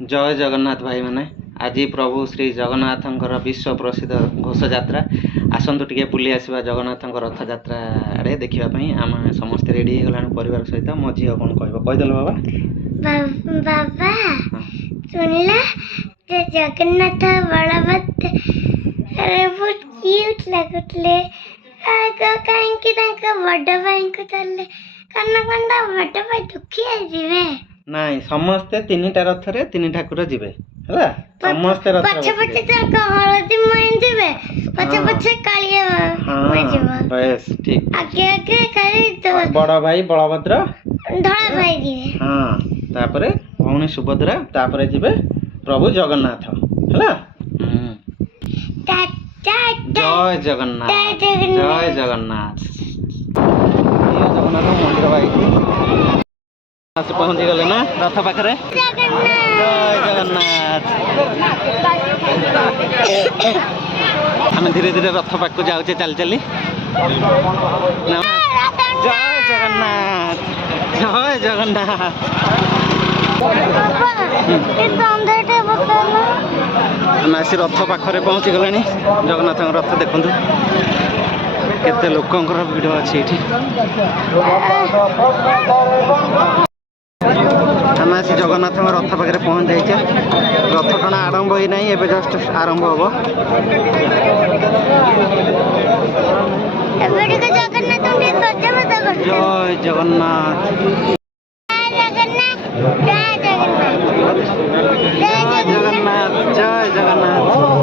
जय जगन्नाथ भाई माने आज प्रभु श्री जगन्नाथंकर विश्व प्रसिद्ध घोष यात्रा आसतु टिके बुली आसवा जगन्नाथ रथ यात्रा आड़े देखापी आम समस्ते रेडी होगा परिवार सहित मो झी कौन कहदेल बाबा बाबा सुनला जे जगन्नाथ बलभद्र बहुत क्यूट लगुतले आगो काहेकि तांका बड़ भाई को चलले कन्ना कंडा बड़ भाई दुखी आजिवे नाई समस्ते तीनटा रथ रे तीन ठाकुर जिवे हला समस्ते रथ पछे पछे तांका हळदी मोइन जिवे पछे पछे कालिया मोइ जिवे बस ठीक आगे आगे खाली तो बड़ भाई बलभद्र धळा भाई जिवे हां तापरे भौणी सुभद्रा तापरे जिवे प्रभु जगन्नाथ हला जय जगन्नाथ जय जगन्नाथ जगन्नाथ मंदिर भाई से पहुंच गले ना रथ पाखरे जय जगन्नाथ आम धीरे धीरे रथ पाख को जाऊे चल चली जय जगन्नाथ जय जगन्नाथ आम आसी रथ पाखरे पहुंची गले जगन्नाथ रथ देखु केते लोकंकर भिड़ अच्छी आम आसी जगन्नाथ रथ पाखे पहुँच जाइए रथ टଣା आरंभ ही ना एवं जस्ट आरंभ हम जय जगन्नाथ जगन्नाथ जय जगन्नाथ